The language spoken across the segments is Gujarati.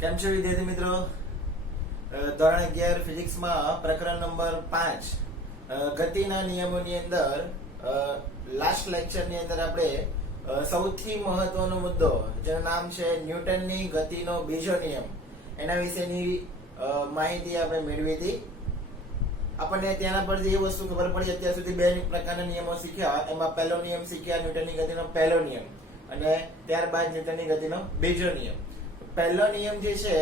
કેમ છો વિદ્યાર્થી મિત્રો? ધોરણ 11 ફિઝિક્સમાં પ્રકરણ નંબર 5 ગતિના નિયમોની અંદર લાસ્ટ લેક્ચરની અંદર આપણે સૌથી મહત્વનો મુદ્દો જેનું નામ છે ન્યૂટનની ગતિનો બીજો નિયમ એના વિશેની માહિતી આપણે મેળવી હતી. આપણને ત્યાંના પરથી એ વસ્તુ ખબર પડી અત્યાર સુધી બે પ્રકારના નિયમો શીખ્યા. એમાં પહેલો નિયમ શીખ્યા ન્યૂટનની ગતિનો પહેલો નિયમ અને ત્યારબાદ ન્યૂટનની ગતિનો બીજો નિયમ. પહેલો નિયમ જે છે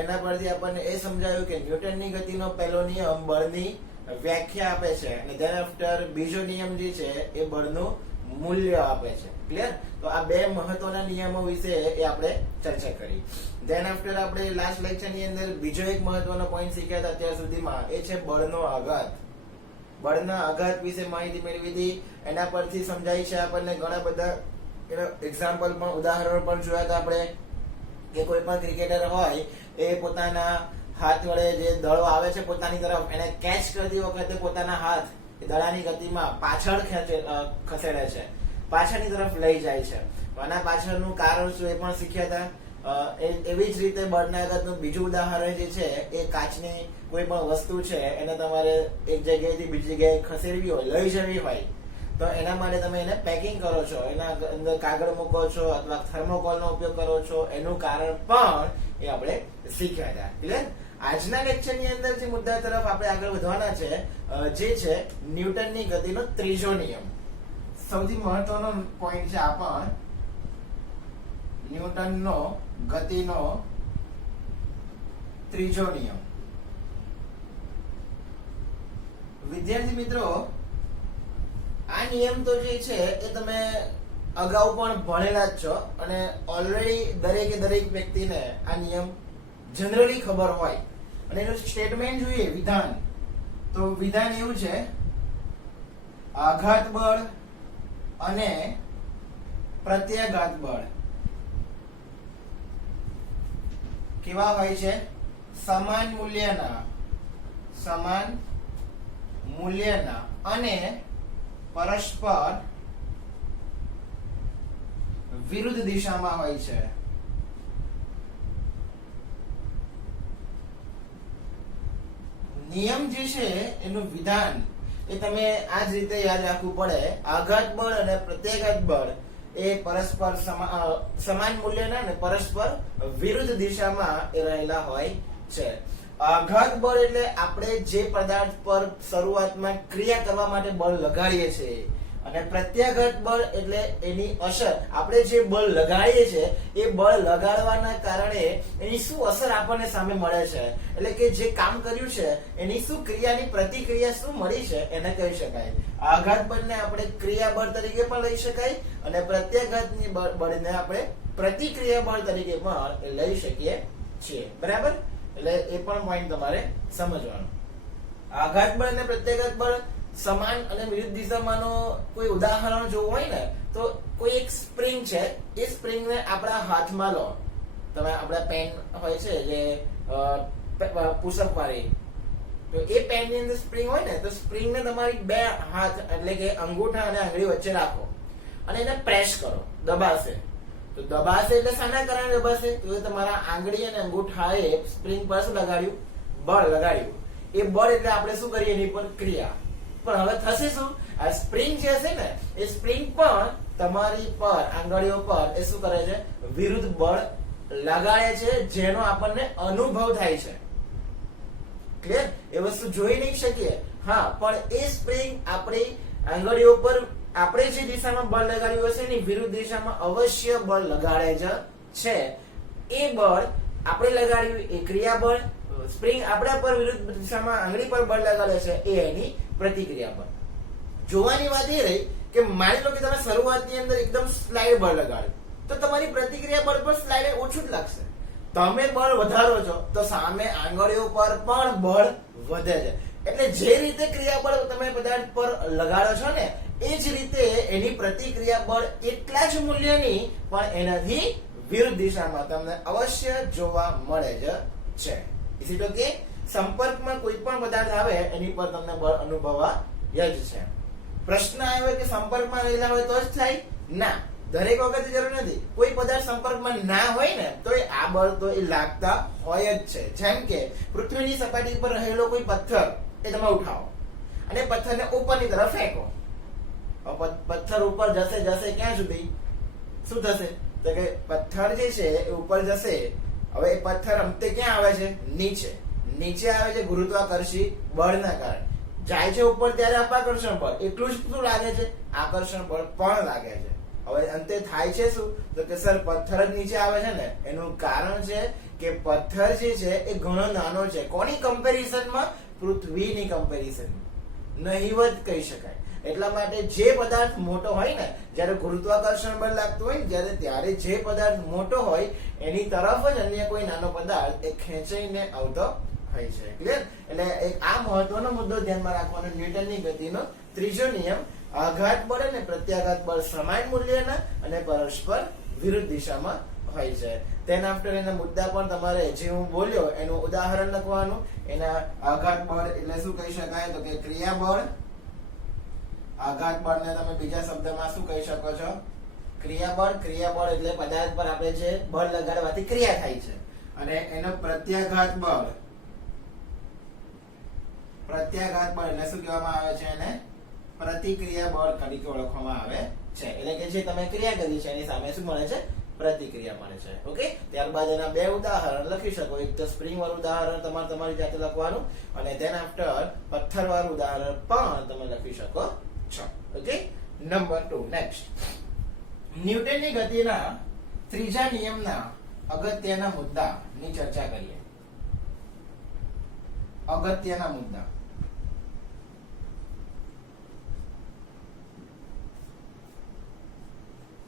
એના પરથી આપણને એ સમજાયું કે ન્યૂટનની ગતિનો પહેલો નિયમ બળની વ્યાખ્યા આપે છે અને ધેન આફ્ટર બીજો નિયમ જે છે એ બળનું મૂલ્ય આપે છે. ક્લિયર? તો આ બે મહત્વના નિયમો વિશે એ આપણે ચર્ચા કરી. ધેન આફ્ટર આપણે લાસ્ટ લેક્ચરની અંદર બીજો એક મહત્વનો પોઈન્ટ શીખ્યા હતા અત્યાર સુધીમાં, એ છે બળનો આઘાત. બળના આઘાત વિશે માહિતી મેળવી હતી. એના પરથી સમજાય છે આપણને ઘણા બધા એક્ઝામ્પલ પણ ઉદાહરણો પણ જોયા હતા આપણે કે કોઈ પણ ક્રિકેટર હોય એ પોતાના હાથ વડે જે દડો આવે છે પોતાની તરફ એને કેચ કરતી વખતે પોતાના હાથ દડાની ગતિમાં પાછળ ખસેડે છે, પાછળની તરફ લઈ જાય છે. આના પાછળનું કારણ શું એ પણ શીખ્યા હતા. એવી જ રીતે બળના આઘાતનું બીજું ઉદાહરણ જે છે એ કાચની કોઈ પણ વસ્તુ છે એને તમારે એક જગ્યાએથી બીજી જગ્યાએ ખસેડવી હોય, લઈ જવી હોય તો એના માટે તમે એને પેકિંગ કરો છો, એના અંદર કાગળ મૂકો છો અથવા થર્મોકોલનો ઉપયોગ કરો છો. એનું કારણ પણ એ આપણે શીખ્યા હતા. ક્લિયર? આજના લેક્ચરની અંદર જે મુદ્દા તરફ આપણે આગળ વધવાના છે જે છે ન્યૂટનની ગતિનો ત્રીજો નિયમ. સૌથી મહત્વનો પોઈન્ટ છે આ પણ ન્યૂટનનો ગતિનો ત્રીજો નિયમ. વિદ્યાર્થી મિત્રો, આ નિયમ તો જે છે એ તમે અગાઉ પણ ભણેલા જ છો અને ઓલરેડી દરેક વ્યક્તિને આ નિયમ જનરલી ખબર હોય. અને એનું સ્ટેટમેન્ટ જોઈએ, વિધાન. તો વિધાન એવું છે, આઘાત બળ અને પ્રત્યાઘાત બળ કેવા હોય છે? સમાન મૂલ્યના અને પરસ્પર વિરુદ્ધ દિશામાં હોય છે. નિયમ જે છે એનું વિધાન એ તમે આ જ રીતે યાદ રાખવું પડે. આઘાત બળ અને પ્રત્યાઘાત બળ એ પરસ્પર સમાન મૂલ્યના અને પરસ્પર વિરુદ્ધ દિશામાં એ રહેલા હોય છે. આઘાત બળ એટલે આપણે જે પદાર્થ પર શરૂઆતમાં ક્રિયા કરવા માટે બળ લગાડીએ છીએ અને પ્રત્યાઘાત બળ એટલે એની અસર, આપણે જે બળ લગાડીએ છીએ એ બળ લગાડવાના કારણે એની શું અસર આપણને સામે મળે છે, એટલે કે જે કામ કર્યું છે એની શું ક્રિયાની પ્રતિક્રિયા શું મળી છે એને કહી શકાય. આઘાત બળને આપણે ક્રિયા બળ તરીકે પણ લઈ શકાય અને પ્રત્યાઘાતની બળને આપણે પ્રતિક્રિયા બળ તરીકે પણ લઈ શકીએ છીએ. બરાબર? એટલે એ પણ પોઈન્ટ તમારે સમજવાનો. આઘાત બળ અને પ્રત્યાઘાત બળ સમાન અને વિરુદ્ધ દિશામાંનો કોઈ ઉદાહરણ જોવું હોય ને તો કોઈ એક સ્પ્રિંગ છે, એ સ્પ્રિંગને આપણા હાથમાં લો. તમે આપણા પેન હોય છે જે પુશઅપ વાળી, તો એ પેનની અંદર સ્પ્રિંગ હોય ને તો સ્પ્રિંગને તમારી બે હાથ એટલે કે અંગૂઠા અને આંગળી વચ્ચે રાખો અને એને પ્રેસ કરો, દબાશે. તો દબાશે એટલે શાના કારણે દબાશે? તો તમારા આંગળી અને અંગૂઠાએ સ્પ્રિંગ પર શું લગાડ્યું? બળ લગાડ્યું. એ બળ એટલે આપણે શું કરીએ? એની પર ક્રિયા. પણ હવે થશે શું? આ સ્પ્રિંગ જે છે ને એ સ્પ્રિંગ પણ તમારી પર આંગળીઓ પર એ શું કરે છે? વિરુદ્ધ બળ લગાડે છે, જેનો આપણને અનુભવ થાય છે. ક્લિયર? એ વસ્તુ જોઈ નહીં શકીએ, હા, પણ એ સ્પ્રિંગ આપણી આંગળીઓ પર આપણે જે દિશામાં બળ લગાડ્યું હશે એની વિરુદ્ધ દિશામાં અવશ્ય બળ લગાડે જ છે. એ બળ આપણે લગાડ્યું એ ક્રિયા બળ, સ્પ્રિંગ આપણા પર વિરુદ્ધ દિશામાં આંગળી પર બળ લગાડે છે એ એની પ્રતિક્રિયા બળ. જોવાની વાત એ રહી કે માની લો કે તમે શરૂઆતની અંદર એકદમ સ્લાઇડ બળ લગાડ્યું તો તમારી પ્રતિક્રિયા બળ પર સ્લાઇડ ઓછું જ લાગશે. તમે બળ વધારો છો તો સામે આંગળીઓ પર પણ બળ વધે છે. એટલે જે રીતે ક્રિયા બળ તમે પદાર્થ પર લગાડો છો ને એ જ રીતે એની પ્રતિક્રિયા બળ એટલા જ મૂલ્યની પણ એનાથી વિરુદ્ધ દિશામાં તમને અવશ્ય જોવા મળે જ છે. Is it okay? સંપર્કમાં કોઈ પણ પદાર્થ આવે એની પર તમને બળ અનુભવવા જ છે. પ્રશ્ન આવ્યો કે સંપર્કમાં રહેલા હોય તો જ થાય? ના, દરેક વખતે જરૂર નથી. કોઈ પદાર્થ સંપર્કમાં ના હોય ને તો આ આ બળ તો એ લાગતા હોય જ છે. જેમ કે પૃથ્વીની સપાટી પર રહેલો કોઈ પથ્થર એ તમે ઉઠાવો અને પથ્થરને ઉપરની તરફ ફેંકો. પથ્થર ઉપર જશે જશે ક્યાં સુધી? શું થશે? તો કે પથ્થર જે છે એ ઉપર જશે. હવે એ પથ્થર અંતે ક્યાં આવે છે? નીચે. નીચે આવે છે ગુરુત્વાકર્ષી બળના કારણે. જાય છે ઉપર ત્યારે અપાકર્ષણ બળ. એટલું જ શું લાગે છે? આકર્ષણ બળ પણ લાગે છે. હવે અંતે થાય છે શું? તો કે સર પથ્થર જ નીચે આવે છે ને, એનું કારણ છે કે પથ્થર જે છે એ ઘણો નાનો છે. કોની કમ્પેરિઝનમાં? પૃથ્વીની કમ્પેરિઝનમાં. નહીવત કહી શકાય. એટલા માટે જે પદાર્થ મોટો હોય ને, જ્યારે ગુરુત્વાકર્ષણ બળ લાગતું હોય ને ત્યારે જે પદાર્થ મોટો હોય એની તરફ જ અન્ય કોઈ નાનો પદાર્થ એ ખેંચાઈને આવતો હોય છે. ક્લિયર? એટલે એક આ મહત્વનો મુદ્દો ધ્યાનમાં રાખવાનો. ન્યૂટનની ગતિનો ત્રીજો નિયમ, આઘાત બળ અને પ્રત્યાઘાત બળ સમાન મૂલ્યના અને પરસ્પર વિરુદ્ધ દિશામાં હોય છે. તેના આફ્ટર એના મુદ્દા પણ તમારે જે હું બોલ્યો એનું ઉદાહરણ લખવાનું. એના આઘાત બળ એટલે શું કહી શકાય? તો કે ક્રિયા બળ. આઘાત બળને તમે બીજા શબ્દમાં શું કહી શકો છો? ક્રિયાબળ. ક્રિયાબળ એટલે પદાર્થ પર આપણે જે બળ લગાડવાથી ક્રિયા થાય છે. અને એનો પ્રત્યાઘાત બળ. પ્રત્યાઘાત બળ એટલે શું કહેવામાં આવે છે? એને પ્રતિક્રિયા બળ તરીકે ઓળખવામાં આવે છે. એટલે કે જે તમે ક્રિયા કરી છે એની સામે શું મળે છે? પ્રતિક્રિયા મળે છે. ઓકે. ત્યારબાદ એના બે ઉદાહરણ લખી શકો. એક તો સ્પ્રિંગ વાળું ઉદાહરણ તમારી જાતે લખવાનું અને ધેન આફ્ટર પથ્થર વાળું ઉદાહરણ પણ તમે લખી શકો છો. ઓકે. નંબર 2 નેક્સ્ટ, ન્યૂટનની ગતિના ત્રીજા નિયમના અગત્યના મુદ્દાની ચર્ચા કરીએ. અગત્યના મુદ્દા.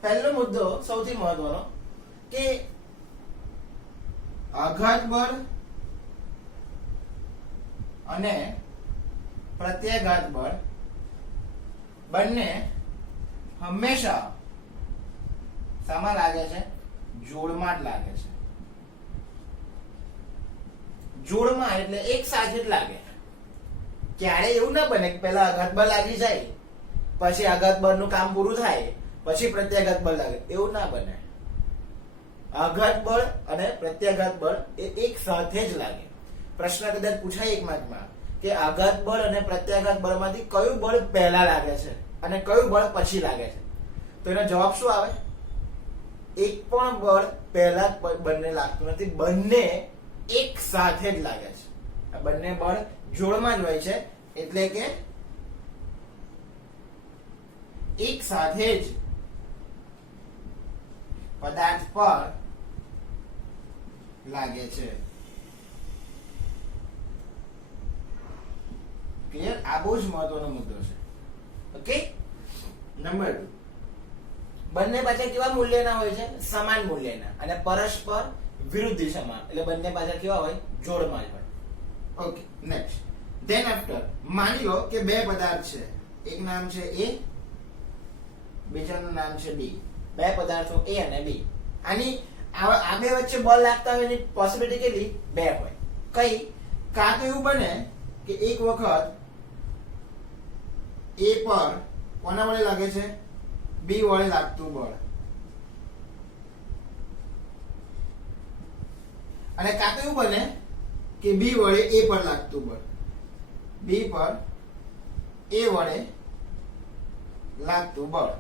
પહેલો મુદ્દો સૌથી મહત્વનો કે આઘાત બળ અને પ્રત્યાઘાત બળ બંને હંમેશા શામાં લાગે છે? જોડમાં જ લાગે છે. જોડમાં એટલે એક સાથે જ લાગે. ક્યારે એવું ના બને કે પહેલા આઘાત બળ લાગી જાય પછી આઘાત બળનું કામ પૂરું થાય પછી પ્રત્યાઘાત બળ લાગે. એવું ના બને. આઘાત બળ અને પ્રત્યાઘાત બળ એ એક સાથે જ લાગે. પ્રશ્ન કદાચ પૂછાય એક માર્કમાં કે આઘાત બળ અને પ્રત્યાઘાત બળમાંથી કયું બળ પહેલા લાગે છે અને કયું બળ પછી લાગે છે, તો એનો જવાબ શું આવે? એક પણ બળ પહેલા બંને લાગતું નથી. બંને એક સાથે જ લાગે છે. આ બંને બળ જોડમાં જ હોય છે. એટલે કે એક સાથે જ પદાર્થ પર લાગે છે. ક્લિયર? આ બહુ જ મહત્વનો મુદ્દો છે. ઓકે. નંબર 2, બંને પાછળ કેવા મૂલ્યના હોય છે? સમાન મૂલ્યના અને પરસ્પર વિરુદ્ધ દિશામાં. એટલે બંને પાછળ કેવા હોય? જોડમાં જ હોય. ઓકે. નેક્સ્ટ, ધેન આફ્ટર માની લો કે બે પદાર્થ છે. એક નામ છે A, બીજાનું નામ છે B. બે પદાર્થો A અને B. આની આ બે વચ્ચે બળ લાગતા હોય એની પોસિબિલિટી કેટલી? 2 હોય. કઈ? કાં તો એવું બને કે એક વખત A પર કોના વડે લાગે છે? B વડે લાગતું બળ. અને કાં તો એવું બને કે B વડે A પર લાગતું બળ. B પર A વડે લાગતું બળ.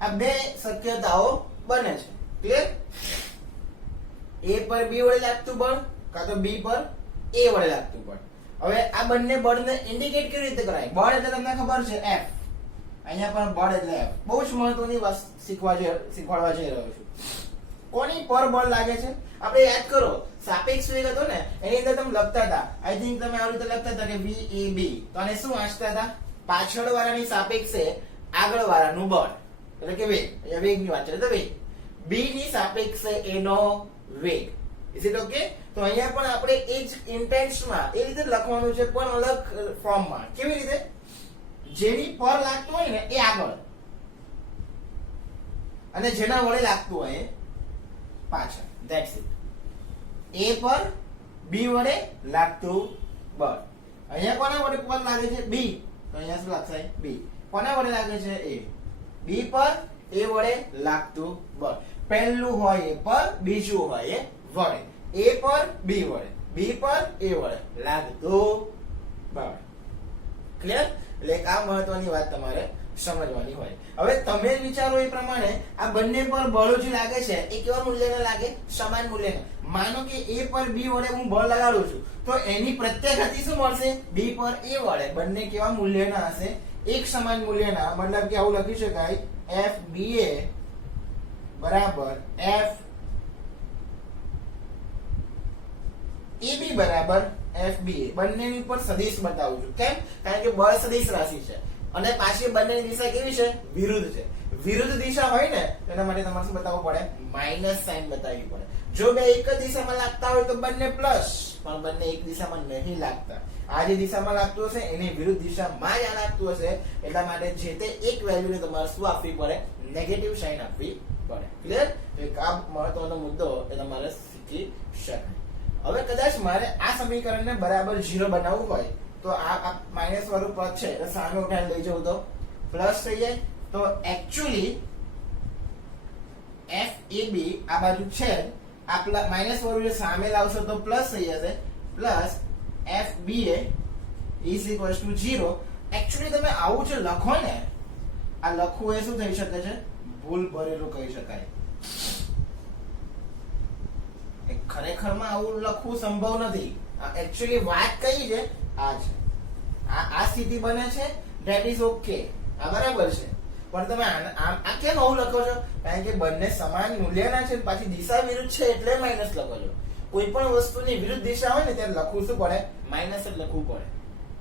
આ બે શક્યતાઓ બને છે. ક્લિયર? A પર B વડે લાગતું બળ કાં તો B પર A વડે લાગતું બળ. હવે આ બંને બળને ઇન્ડિકેટ કેવી રીતે કરાય? બળ એટલે તમને ખબર છે F. અહીંયા પણ બળ એટલે F. બહુ જ મહત્વની વાત શીખવાડવા જઈ રહ્યો છું. કોની પર બળ લાગે છે? આપણે યાદ કરો, સાપેક્ષ વેગ હતો ને, એની અંદર તમે લખતા હતા, આઈ થિંક તમે આવી રીતે લખતા હતા કે VAB. તો આને શું વાંચતા હતા? પાછળ વાળાની સાપેક્ષે આગળ વાળાનું બળ. એટલે કે વેગ. અહીંયા વેગની વાત છે તો વેગ. B ની સાપેક્ષે એનો વેગ. Is it okay? તો અહીંયા પણ આપણે એ જ ઇન્ટેન્સમાં એ રીતે લખવાનું છે, પણ અલગ ફોર્મમાં. કેવી રીતે? જેની પર લાગતું હોય ને એ આગળ અને જેના વડે લાગતું હોય એ પાછળ. That's it. A પર B વડે લાગતું બળ. અહીંયા કોના વડે પર લાગે છે? B. તો અહીંયા શું લખાય? B. કોના વડે લાગે છે? A. B પર A વડે લાગતું બળ. પહેલું હોય એ પર, બીજું હોય એ વડે, એ પર બી વડે, બી પર એ વડે લાગતું બળ. ક્લિયર? એટલે આ મહત્વની વાત તમારે સમજવાની હોય. હવે તમે વિચારો એ પ્રમાણે આ બંને પર બળો જે લાગે છે એ કેવા મૂલ્યના લાગે? સમાન મૂલ્યના. માનો કે એ પર બી વડે હું બળ લગાડું છું તો એની પ્રત્યાઘાતી શું મળશે? બી પર એ વડે. બંને કેવા મૂલ્યના હશે? એક સમાન મૂલ્યના. મતલબ કે આવું લખી શકાય એફ બી એ બરાબર એફ એ બી બરાબર એફ બી એ. બંનેની ઉપર સદિશ બતાવું છું. કેમ? કારણ કે બળ સદિશ રાશિ છે અને પાછી બંનેની દિશા કેવી છે? વિરુદ્ધ છે. વિરુદ્ધ દિશા હોય ને એના માટે તમારે શું બતાવવું પડે? માઇનસ સાઇન બતાવવી પડે. જો બે એક જ દિશામાં લાગતા હોય તો બંને પ્લસ, પણ બંને એક દિશામાં નહીં લાગતા. આ જે દિશામાં લાગતું હશે એની વિરુદ્ધ દિશામાં જ આ લાગતું હશે. એટલા માટે જે તે એક વેલ્યુને તમારે શું આપવી પડે? નેગેટિવ સાઇન આપવી પડે. ક્લિયર? એક આ મહત્વનો મુદ્દો એ તમારે શીખી શકાય. હવે કદાચ મારે આ સમીકરણને બરાબર 0 બનાવવું હોય તો આ માઇનસ વાળું પદ છે એટલે સામે ઉઠાઈને લઈ જવું તો પ્લસ થઈ જાય. તો એકચ્યુઅલી એફ એ બી આ બાજુ છે, આ માઇનસ વાળું સામે લાવશો તો પ્લસ થઈ જશે. Plus F B A is equal to 0. Actually તમે આવું જે લખો ને, આ લખવું એ શું થઈ શકે છે? ભૂલ ભરેલું કહી શકાય. ખરેખરમાં આવું લખવું સંભવ નથી. એકચ્યુઅલી વાત કઈ છે? આ છે. આ સ્થિતિ બને છે, ધેટ ઇઝ ઓકે. આ બરાબર છે. પણ તમે આ કેમ આવું લખો છો? કારણ કે બંને સમાન મૂલ્યના છે, પાછી દિશા વિરુદ્ધ છે એટલે માઇનસ લખો છો. કોઈ પણ વસ્તુની વિરુદ્ધ દિશા હોય ને ત્યારે લખવું શું પડે? માઇનસ જ લખવું પડે.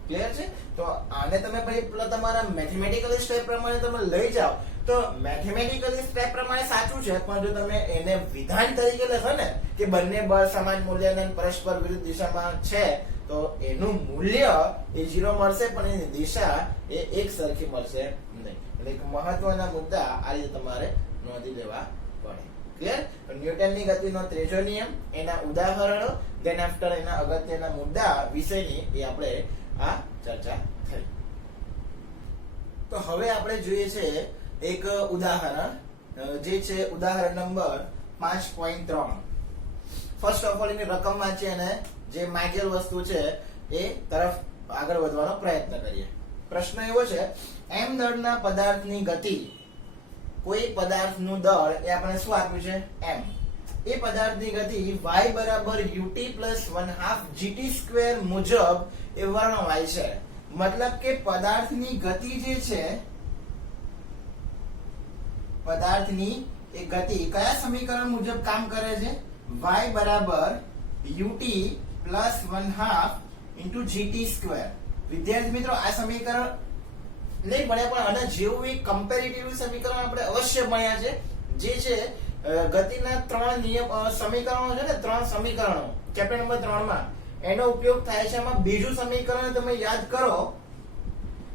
ક્લિયર છે? તો આને તમે પછી તમારા મેથેમેટિકલ સ્ટેપ પ્રમાણે તમે લઈ જાઓ તો મેથેમેટિકલ સ્ટેપ પ્રમાણે સાચું છે, પણ જો તમે એને વિધાન તરીકે લખો ને કે બંને બળ સમાન મૂલ્યના પરસ્પર વિરુદ્ધ દિશામાં છે તો એનું મૂલ્ય એ 0 મળશે, પણ એની દિશા એ એક સરખી મળશે નહીં. એટલે મહત્વના મુદ્દા આ રીતે તમારે નોંધી લેવા પડે. ક્લિયર? ન્યૂટનની ગતિનો ત્રીજો નિયમ, એના ઉદાહરણો, ધેન આફ્ટર એના અગત્યના મુદ્દા વિષયની એ આપણે આ ચર્ચા થઈ. તો હવે આપણે જોઈએ છે એક ઉદાહરણ જે છે ઉદાહરણ નંબર 5.3. ફર્સ્ટ ઓફ ઓલ એની રકમ વાંચીએ અને જે માંગેલ વસ્તુ છે એ તરફ આગળ વધવાનો પ્રયત્ન કરીએ. પ્રશ્ન એવો છે, m દળના પદાર્થની ગતિ, કોઈ પદાર્થનું દળ એ આપણે શું આપ્યું છે? m. એ પદાર્થની ગતિ y બરાબર ut plus 1/2 gt² મુજબ એ વર્ણવાય છે. મતલબ કે પદાર્થની ગતિ જે છે, પદાર્થની એ ગતિ કયા સમીકરણ મુજબ કામ કરે છે? y બરાબર ut plus 1/2 gt². વિદ્યાર્થી મિત્રો આ સમીકરણ નહીં ભણ્યા પણ આના જેવું એક કમ્પેરેટિવ સમીકરણ આપણે અવશ્ય ભણ્યા છે. જે છે ગતિના 3 નિયમ સમીકરણો છે ને, 3 સમીકરણો ચેપ્ટર નંબર 3 માં એનો ઉપયોગ થાય છે. એમાં બીજું સમીકરણ તમે યાદ કરો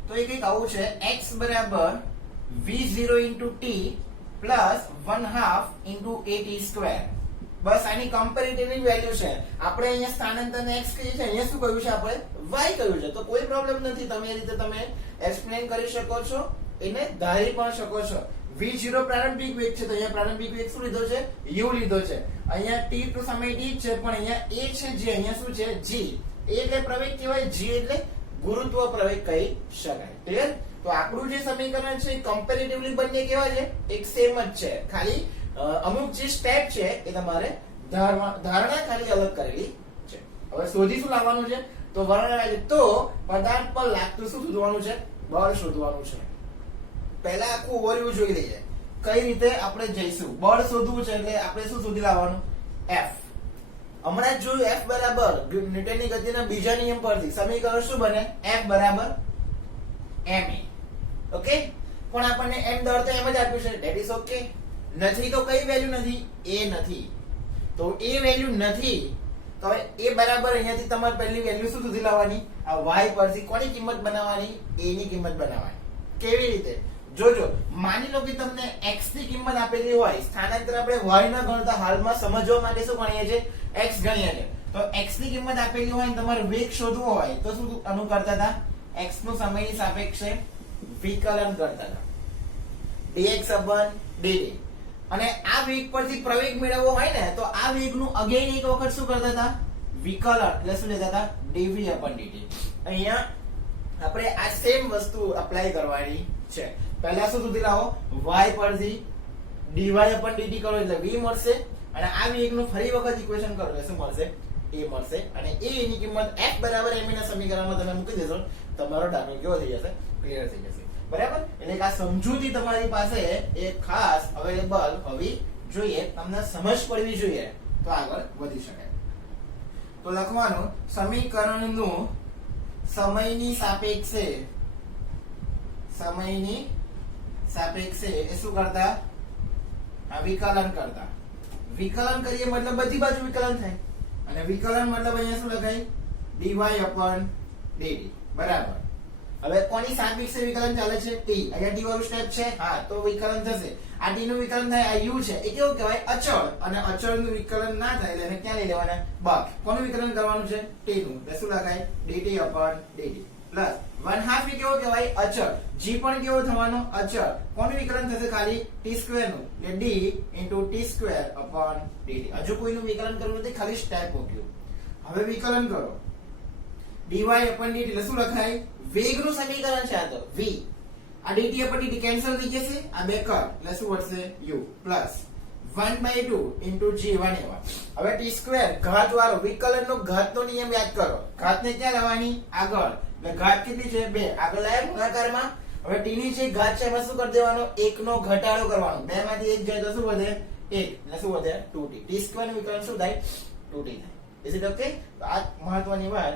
તો એ કંઈક આવું છે, x બરાબર v0 t plus 1/2 at². બસ આની કમ્પેરેટિવ વેલ્યુ છે. આપણે અહીંયા સ્થાનાંતરને x કહીએ છીએ, અહીંયા શું કહ્યું છે? આપણે y કહ્યું છે. તો કોઈ પ્રોબ્લેમ નથી. તમે એ રીતે તમે એક્સપ્લેન કરી શકો છો, એને ધારી પણ શકો છો. v0 પ્રારંભિક વેગ છે તો અહીંયા પ્રારંભિક વેગ શું લીધો છે? u લીધો છે. અહીંયા t to સમય t છે, પણ અહીંયા a છે જે, અહીંયા શું છે? g. a એટલે પ્રવેગ કહેવાય, g એટલે ગુરુત્વ પ્રવેગ કહી શકાય. ક્લિયર? તો આપણું જે સમીકરણ છે કમ્પેરેટિવલી બંને કેવા છે? એક સેમ જ છે. ખાલી અમુક જે સ્ટેપ છે એ તમારે ધારણા ખાલી અલગ કરેલી છે. હવે શોધી શું લાવવાનું છે? તો વર્ણવાય તો પદાર્થ પર લાગતું શું શોધવાનું છે? બળ શોધવાનું છે. પહેલા આખું ઓવરવ્યુ જોઈ લઈએ કઈ રીતે આપણે જઈશું. બળ શોધવું છે એટલે આપણે શું શોધી લાવવાનું? F. હમણાં જ જોયું F બરાબર ન્યૂટનની ગતિના બીજા નિયમ પરથી સમીકરણ શું બને? F બરાબર ma. ઓકે? પણ આપણને m દળ તો એમ જ આપ્યું છે, ધેટ ઇઝ ઓકે. નથી તો કઈ વેલ્યુ નથી? a નથી. તો a વેલ્યુ નથી તો હવે a બરાબર અહીંયાથી તમારે પહેલી વેલ્યુ શું શોધી લાવવાની? આ y પરથી કોની કિંમત બનાવવાની? a ની કિંમત બનાવવાની. કેવી રીતે? જોજો, માની લો કે તમને x ની કિંમત આપેલી હોય, સ્થાનાંતર આપણે y ના ગણતા હાલમાં સમજવા માટે શું ગણીએ છે? x ગણીએ છે. તો x ની કિંમત આપેલી હોય અને તમારે વેગ શોધવો હોય તો શું અનુકરતા હતા? x નું સમયની સાપેક્ષે વિકલન કરતા હતા. dx / dt. અને આ વેગ પરથી પ્રવેગ મેળવવો હોય ને તો આ વેગનું અગેન એક વખત શું કરતા હતા, વિકલન એટલે શું લેતા હતા, dv/dt. અહીંયા આપણે આ સેમ વસ્તુ અપ્લાય કરવાની છે. પહેલા શું સુધી લાવો, y પરથી dy/dt કરો એટલે v મળશે અને આ વેગનું ફરી વખત ઇક્વેશન કરો એટલે શું મળશે, a મળશે અને a ની કિંમત f બરાબર m ના સમીકરણમાં તમે મૂકી દેશો તમારો દાખલો કેવો થઈ જશે, ક્લિયર થઈ જશે. બરાબર, એટલે કે આ સમજૂતી તમારી પાસે એક ખાસ અવેલેબલ હોવી જોઈએ, તમને સમજ પડવી જોઈએ તો આગળ વધી શકાય. તો લખવાનું સમીકરણનું સમયની સાપેક્ષે એ શું કરતા, વિકલન કરતા. વિકલન કરીએ મતલબ બધી બાજુ વિકલન થાય અને વિકલન મતલબ અહીંયા શું લખાય, dy/dt. બરાબર, હવે કોની સાપેક્ષે વિકલન ચાલે છે, t. અહીંયા t વાળું સ્ટેપ છે, હા તો વિકલન થશે. આ t નું વિકલન થાય, આ u છે, એ કેવું કહેવાય, અચળ. અને અચળનું વિકલન ના થાય એટલે એને ક્યાં લઈ લેવાના, બહાર. કોનું વિકલન કરવાનું છે, t નું. એટલે શું લખાય, dt/dt પ્લસ 1/2 એ કેવો કહેવાય, અચળ. g પણ કેવો થવાનો, અચળ. કોનું વિકલન થશે, ખાલી t2 નું, એટલે d/t2/dt. હજુ કોઈનું વિકલન કરવું નથી, ખાલી સ્ટેપ મૂક્યું. હવે વિકલન કરો, dy/dt એટલે શું લખાય, વેગનું સમીકરણ છે આ તો, v. આ dt/dt કેન્સલ થઈ જશે, આ બે કર એટલે શું વધશે, u પ્લસ 1/2 g 1 એવા. હવે t2 ઘાત વાળો વિકલનનો ઘાતનો નિયમ યાદ કરો. ઘાતને ક્યાં લાવવાની, આગળ. એટલે ઘાત કેટલી છે, 2. આગળ લાવ્યા ગુણાકારમાં. હવે t ની જે ઘાત છે એમાં શું કરી દેવાનો, 1 નો ઘટાડો કરવાનો. 2 માંથી 1 જાય તો શું વધે, 1 એટલે શું વધે, 2t. t2 નું વિકલન શું થાય, 2t થાય. Is it okay? તો આ મહત્વની વાત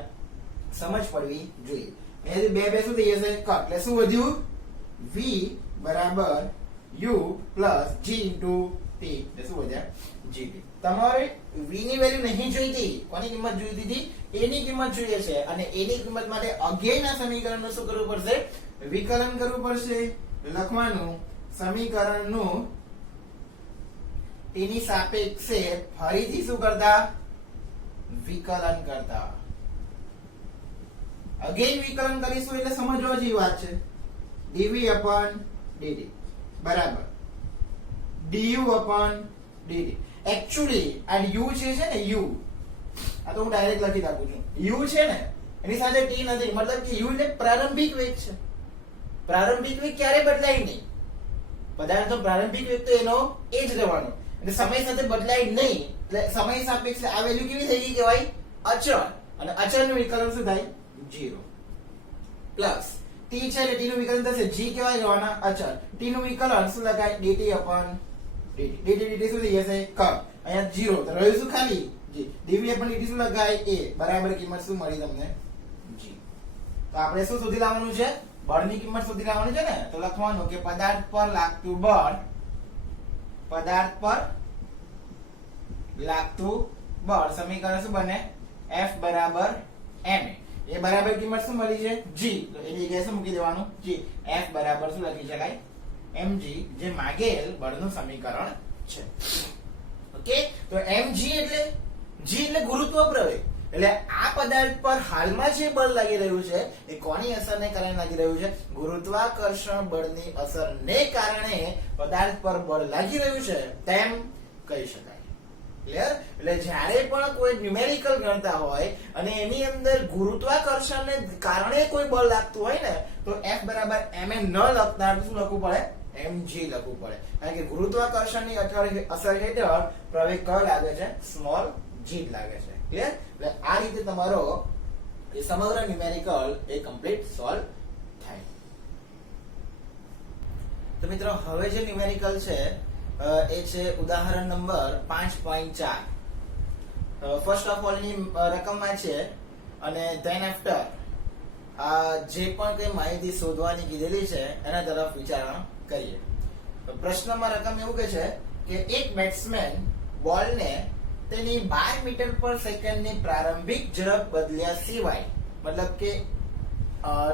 સમજ પડવી જોઈએ. અહીંયાથી 2 શું થઈ જશે, કટ. એટલે શું વધ્યું, v બરાબર u plus g into t. એટલે શું વધ્યા, gt. તમારે v ની વેલ્યુ નહીં જોઈતી, કોની કિંમત જોઈતી હતી, a ની કિંમત જોઈએ છે અને a ની કિંમત માટે અગેન આ સમીકરણનું શું કરવું પડશે, વિકલન કરવું પડશે. લખવાનું સમીકરણનું t ની સાપેક્ષે ફરીથી શું કરતા, વિકલન કરતા. અગેન વિકલન કરીશું એટલે સમજવા જેવી વાત છે. dv/dt બરાબર du/dt. એક્ચ્યુઅલી આ u છે ને, u આ તો હું ડાયરેક્ટ લખી નાખું છું. u છે ને એની સાથે t નથી, મતલબ કે u એટલે પ્રારંભિક વેગ છે. પ્રારંભિક વેગ ક્યારે બદલાય નહીં, પદાર્થનો પ્રારંભિક વેગ તો એનો એ જ રહેવાનો એટલે સમય સાથે બદલાય નહીં. એટલે સમય સાપેક્ષે આ વેલ્યુ કેવી થઈ ગઈ કહેવાય, અચળ. અને અચળનું વિકલન શું થાય, 0 પ્લસ t છે એટલે t નું વિકલન થશે, g કેવાય જવાના, અચળ. t નું વિકલન શું લખાય, dt/dt. dt શું થઈ જશે, કર. અહીંયા 0 તો રહ્યું શું, ખાલી g. dv/dt શું લખાય, a બરાબર કિંમત શું મળી તમને, g. તો આપણે શું શોધી લાવવાનું છે, બળની કિંમત શોધી લાવવાની છે ને. તો લખવાનું કે પદાર્થ પર લાગતું બળ સમીકરણ શું બને, f બરાબર ma. એ બરાબર કિંમત શું મળી છે, g. તો એની જગ્યાએ શું મૂકી દેવાનું, g. f બરાબર શું લખી શકાય, mg, જે માગેલ બળનું સમીકરણ છે. ઓકે, તો mg એટલે g એટલે ગુરુત્વ પ્રવેગ. એટલે આ પદાર્થ પર હાલમાં જે બળ લાગી રહ્યું છે એ કોની અસરને કારણે લાગી રહ્યું છે, ગુરુત્વાકર્ષણ બળની અસરને કારણે પદાર્થ પર બળ લાગી રહ્યું છે તેમ કહી શકાય. ક્લિયર? એટલે જ્યારે પણ કોઈ ન્યુમેરિકલ ગણતા હોય અને એની અંદર ગુરુત્વાકર્ષણને કારણે કોઈ બળ લાગતું હોય ને તો f બરાબર m ન લખતા શું લખવું પડે, mg લખવું પડે. કારણ કે ગુરુત્વાકર્ષણની અસર હેઠળ પ્રવેગ કયો લાગે છે, સ્મોલ g લાગે છે. ક્લિયર? એટલે આ રીતે તમારો એ સમગ્ર ન્યુમેરિકલ એ કમ્પ્લીટ સોલ્વ થાય. તો મિત્રો હવે જે ન્યુમેરિકલ છે એ છે ઉદાહરણ નંબર 5.4. ફર્સ્ટ ઓફ ઓલ ની રકમમાં છે અને ધેન આફ્ટર જે પણ કઈ માહિતી શોધવાની કીધેલી છે એના તરફ વિચારણા કરીએ. પ્રશ્નમાં રકમ એવું કહે છે કે એક બેટ્સમેન બોલને તેની 12 મીટર પર સેકન્ડની પ્રારંભિક ઝડપ બદલ્યા સિવાય, મતલબ કે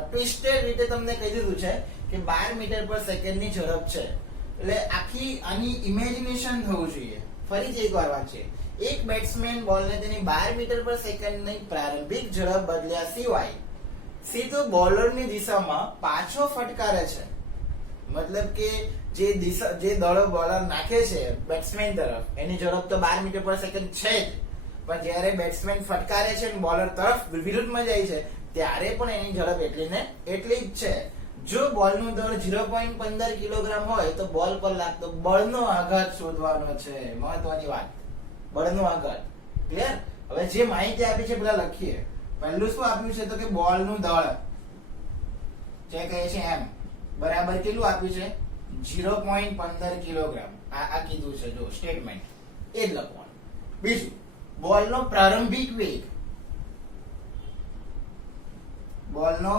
ટ્વિસ્ટેડ રીતે તમને કહી દીધું છે કે 12 મીટર પર સેકન્ડની ઝડપ છે. એટલે આખી આની ઇમેજિનેશન થવું જોઈએ. ફરીથી એકવાર વાંચીએ. એક બેટ્સમેન બોલને તેની 12 મીટર પર સેકન્ડની પ્રારંભિક ઝડપ બદલ્યા સિવાય સીધો બોલરની દિશામાં પાછો ફટકારે છે. મતલબ કે જે દડો બોલર નાખે છે બેટ્સમેન તરફ એની ઝડપ તો 12 મીટર પર સેકન્ડ છે જ, પણ જ્યારે બેટ્સમેન ફટકારે છે અને બોલર તરફ વિરુદ્ધમાં જાય છે ત્યારે પણ એની ઝડપ એટલી જ છે. જો બોલનું દળ 0.15 કિલોગ્રામ હોય તો બોલ પર લાગતો બળનો આઘાત શોધવાનો છે. મહત્વની વાત, બળનો આઘાત. ક્લિયર? હવે જે માહિતી આપી છે પેલા લખીએ. પહેલું શું આપ્યું છે તો કે બોલનું દળ જે કહે છે એમ બરાબર કેટલું આપ્યું છે 0.15 કિલોગ્રામ. આ કીધું છે જો સ્ટેટમેન્ટ એ જ લખવાનું. બીજું, બોલનો પ્રારંભિક વેગ, બોલનો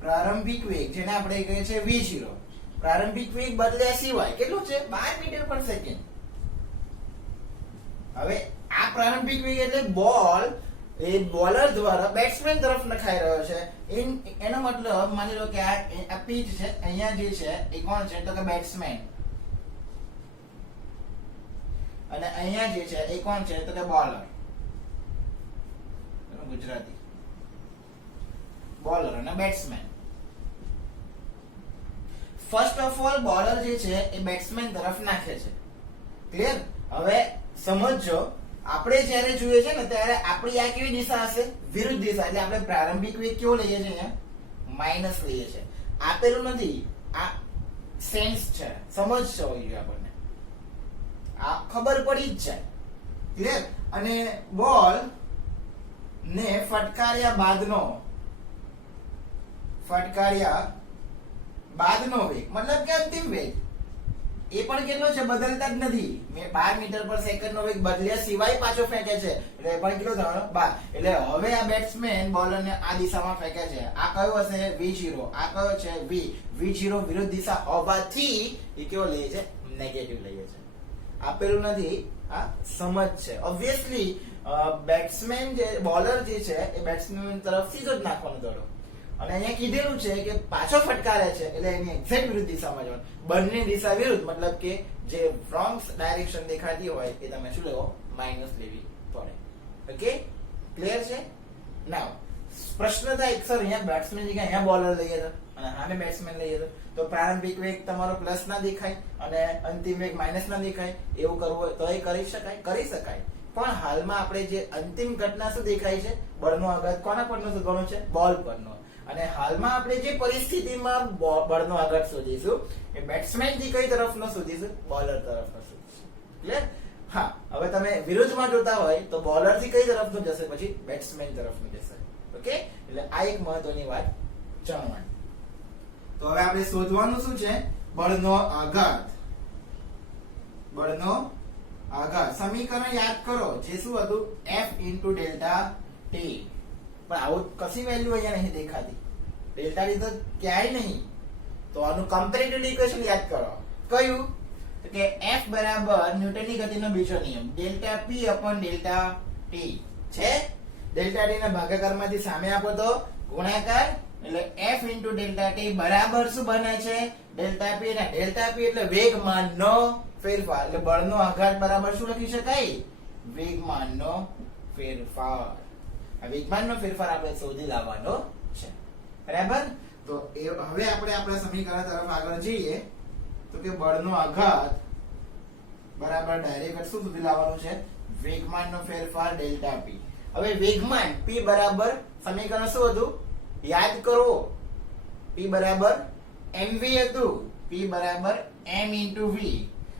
પ્રારંભિક વેગ જેને આપણે કહીએ છીએ v0, પ્રારંભિક વેગ બદલ્યા સિવાય કેટલું છે 12 મીટર પર સેકન્ડ. હવે આ પ્રારંભિક વેગ એટલે બોલ એ બોલર દ્વારા બેટ્સમેન તરફ નખાઈ રહ્યો છે. એનો મતલબ માની લો કે આ પીચ છે, અહીંયા જે છે એ કોણ છે તો કે બેટ્સમેન, અને અહીંયા જે છે એ કોણ છે તો કે બોલર. ગુજરાતી બોલર અને batsman. First of all bowler જે છે એ બેટ્સમેન તરફ નાખે છે. ક્લિયર? હવે સમજો, આપણે જ્યારે જોઈએ છે ને ત્યારે આપણી આ કેવી દિશા હશે વિરુદ્ધ દિશા. એટલે આપણે પ્રારંભિક વેગ કેવો લઈએ છીએ અહીંયા માઈનસ લઈએ છીએ. આપેલું નથી, આ સેન્સ છે, સમજ જોઈએ આપણને, આ ખબર પડી જ જાય. ક્લિયર? અને બોલ ને ફટકાર્યા બાદનો વેગ મતલબ કે અંતિમ વેગ એ પણ કેટલો છે બદલતા જ નથી. મેં 12 મીટર પર સેકન્ડ નો વેગ બદલ્યા સિવાય પાછો ફેંકે છે એટલે એ પણ કેટલો થવાનો 12. એટલે હવે આ બેટ્સમેન બોલરને આ દિશામાં ફેંકે છે. આ કયો હશે v0, આ કયો છે v0 વિરુદ્ધ દિશા હોવાથી એ કેવો લઈએ છે નેગેટિવ લઈએ છે. આપેલું નથી, આ સમજ છે. ઓબ્વિયસલી બેટ્સમેન જે બોલર જે છે એ બેટ્સમેન તરફથી જ નાખવાનો દડો, અને અહીંયા કીધેલું છે કે પાછો ફટકારે છે એટલે એની એક્ઝેક્ટ વિરુદ્ધ દિશામાં જવાનું. બંને દિશા વિરુદ્ધ મતલબ કે જે રોંગ ડાયરેક્શન દેખાતી હોય એ તમે શું લેવો માઇનસ લેવી પડે. ઓકે, ક્લિયર છે? નાઉ પ્રશ્ન થાય સર અહીંયા બેટ્સમેન જગ્યાએ અહીંયા બોલર લઈએ તો અને આને બેટ્સમેન લઈએ તો પ્રારંભિક વેગ તમારો પ્લસ ના દેખાય અને અંતિમ વેગ માઇનસ ના દેખાય. એવું કરવું હોય તો એ કરી શકાય. પણ હાલમાં આપણે જે અંતિમ ઘટના શું દેખાય છે બળનો આઘાત કોના પરનો શોધવાનો છે બોલ પરનો. અને હાલમાં આપણે જે પરિસ્થિતિમાં બળનો આઘાત શોધીશું એ બેટ્સમેન થી કઈ તરફનો શોધીશું બોલર તરફનો શોધીશું. ક્લિયર? હા, હવે તમે વિરુદ્ધમાં જોતા હોય તો બોલર થી કઈ તરફનો જશે પછી બેટ્સમેન તરફનો જશે. ઓકે, એટલે આ એક મહત્વની વાત જાણવાની. તો હવે આપણે શોધવાનું શું છે બળનો આઘાત. સમીકરણ યાદ કરો જે શું હતું F * ડેલ્ટા ટી. પણ આવું કશી વેલ્યુ અહીંયા નહીં દેખાતી. ડેલ્ટા ટી તો ક્યાંય નહીં. તો આનું કમ્પેરેટિવ ઇક્વેશન યાદ કરો. કયું? તો કે F બરાબર ન્યૂટનની ગતિનો બીજો નિયમ ડેલ્ટા P / ડેલ્ટા ટી છે. ડેલ્ટા ટી ના ભાગાકારમાંથી સામે આપો તો ગુણાકાર એટલે F * ડેલ્ટા ટી બરાબર શું બને છે ડેલ્ટા P. અને ડેલ્ટા P એટલે વેગમાનનો ફેરફાર. એટલે બળનો આઘાત બરાબર શું લખી શકાય વેગમાનનો ફેરફાર. આ વેગમાનનો ફેરફાર આપણે શોધી લાવવાનો છે. બરાબર? તો હવે આપણે આપણા સમીકરણ તરફ આગળ જઈએ તો કે બળનો આઘાત બરાબર ડાયરેક્ટ શું શોધી લાવવાનું છે વેગમાનનો ફેરફાર ડેલ્ટા P. હવે વેગમાન P બરાબર સમીકરણ શું હતું યાદ કરો. P બરાબર mv હતું. P બરાબર m * v.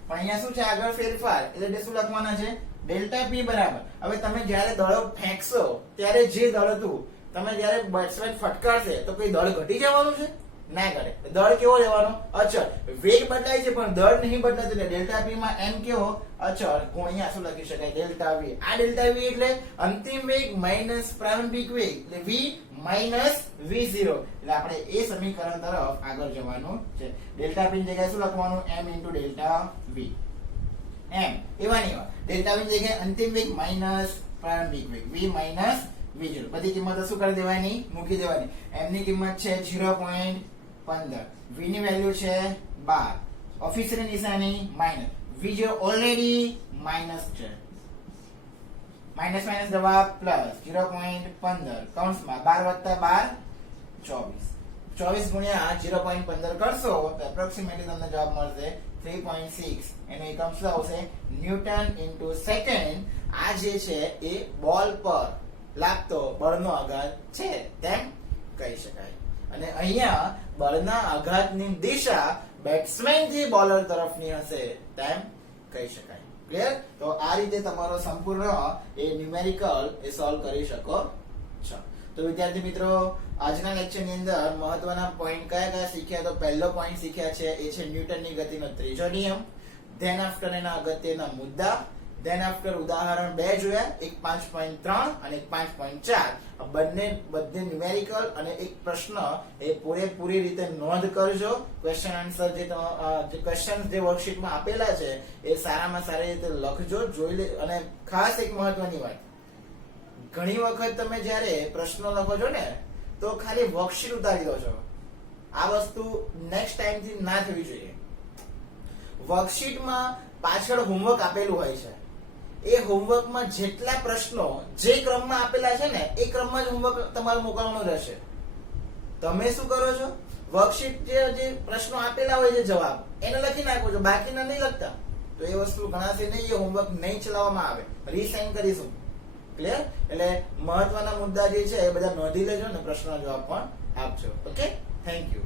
પણ અહીંયા શું છે આગળ ફેરફાર એટલે શું લખવાના છે ડેલ્ટા P બરાબર. હવે તમે જ્યારે દડો ફેંકશો ત્યારે જે દળ હતું તમે જ્યારે બેટ્સમેન ફટકારશે તો કોઈ દળ ઘટી જવાનું છે ના ઘટે. દળ કેવો રહેવાનો અચળ. વેગ બદલાય છે પણ દળ નહીં બદલાતું. એટલે ડેલ્ટા P માં m કેવો અચળ ગુણ્યા શું લખી શકાય ડેલ્ટા v. આ ડેલ્ટા v એટલે અંતિમ વેગ માઈનસ પ્રારંભિક વેગ એટલે v માઈનસ v0. એટલે આપણે એ સમીકરણ તરફ આગળ જવાનું છે. ડેલ્ટા p ની જગ્યાએ શું લખવાનું m * ડેલ્ટા v. m એવાની ડેલ્ટા v ની જગ્યાએ અંતિમ વેગ માઈનસ પ્રારંભિક વેગ v માઈનસ v0. બધી કિંમતો શું કરી દેવાની મૂકી દેવાની. m ની કિંમત છે 0.15, v ની વેલ્યુ છે 12, ઓફિસની નિશાની માઈનસ, v0 ઓલરેડી માઈનસ છે, માઈનસ માઈનસ જવાબ પ્લસ 0.15 કૌંસમાં 12 + 12 24. 24 ગુણ્યા 0.15 કરશો તો એપ્રોક્સિમેટલી તમને જવાબ મળશે 3.6. એનો એકમ શું આવશે? Newton into second. આ જે છે એ બોલ પર લાગતો બળનો આઘાત છે તેમ કહી શકાય. અને અહીંયા બળના આઘાતની દિશા બેટ્સમેન થી બોલર તરફની હશે તેમ કહી શકાય. ક્લિયર? તો આ રીતે તમારો સંપૂર્ણ એ ન્યુમેરિકલ એ સોલ્વ કરી શકો છો. તો વિદ્યાર્થી મિત્રો, આજના લેક્ચરની અંદર મહત્વના પોઈન્ટ કયા કયા શીખ્યા? તો પહેલો પોઈન્ટ શીખ્યા છે એ છે ન્યૂટનની ગતિનો ત્રીજો નિયમ. ધેન આફ્ટર એના અગત્યના મુદ્દા. ધેન આફ્ટર ઉદાહરણ 2 જોયા, એક 5.3 અને એક 5.4. બંને ન્યુમેરિકલ અને એક પ્રશ્ન એ પૂરેપૂરી રીતે નોંધ કરજો. ક્વેશ્ચન આન્સર જે ક્વેશ્ચન જે વર્કશીટમાં આપેલા છે એ સારામાં સારી રીતે લખજો, જોઈ લે. અને ખાસ એક મહત્વની વાત, ઘણી વખત તમે જ્યારે પ્રશ્નો લખો છો ને તો ખાલી વર્કશીટ ઉતારી દો છો. આ વસ્તુ નેક્સ્ટ ટાઈમ થી ના થવી જોઈએ. વર્કશીટમાં પાછળ હોમવર્ક આપેલું હોય છે. એ હોમવર્કમાં જેટલા પ્રશ્નો જે ક્રમમાં આપેલા છે ને એ ક્રમમાં જ હોમવર્ક તમારે મોકલવાનું રહેશે. તમે શું કરો છો? વર્કશીટ જે પ્રશ્નો આપેલા હોય છે જવાબ એને લખી નાખો છો, બાકીના નહીં લખતા. તો એ વસ્તુ ગણાશે નહીં, એ હોમવર્ક નહીં ચલાવવામાં આવે, રીસાઇન કરીશું. ક્લિયર? એટલે મહત્વના મુદ્દા જે છે એ બધા નોંધી લેજો ને પ્રશ્નનો જવાબ પણ આપજો. Okay, thank you.